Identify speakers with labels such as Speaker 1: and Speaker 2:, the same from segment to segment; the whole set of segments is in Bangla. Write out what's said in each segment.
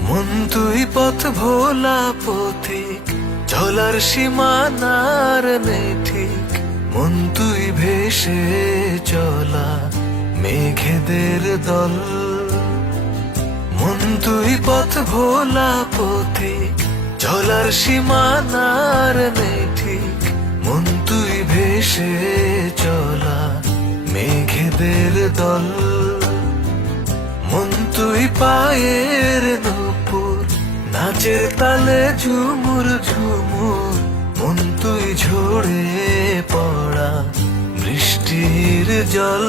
Speaker 1: মন তুই পথ ভোলা পথিক চলার সীমানার নেই ঠিক মন তুই ভেসে চলা মেঘেদের দল। মন তুই পথ ভোলা পথিক চলার সীমানার নেই ঠিক মন তুই ভেসে চলা মেঘেদের দল। মন তুই পায়ের তালে ঝুমুর ঝুমুর, মন তুই ঝরে পড়া। বৃষ্টির জল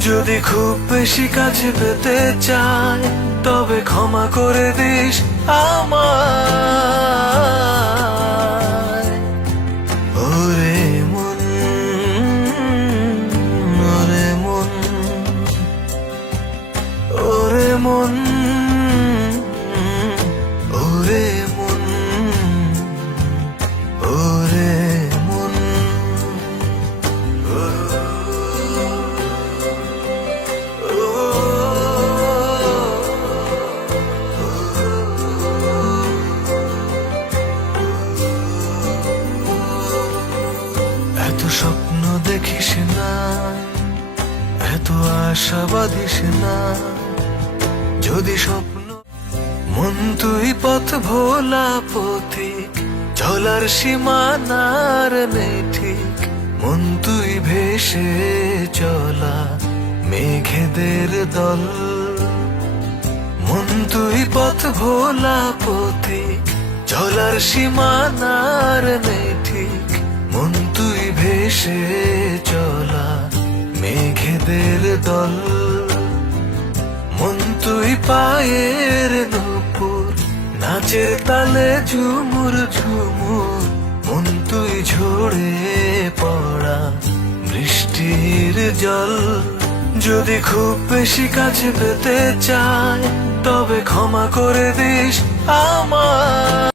Speaker 1: যদি খুব বেশি কাছে পেতে চায়, তবে ক্ষমা করে দিস আমায়। এত স্বপ্ন দেখিস না, এত আশা বাঁধিস না। যদি স্বপ্ন মন তুই পথ ভোলা পথিক চলার সীমানার নেই ঠিক মন তুই ভেসে চলা মেঘেদের দল। মন তুই পথ ভোলা পথিক চলার সীমানার নেই দল মন তুই পায়ের নুপুর নাচের তালে ঝুমুর ঝুমুর, মন তুই পড়া বৃষ্টির জল। যদি খুব বেশি কাছে পেতে চায়, তবে ক্ষমা করে দিস আমার।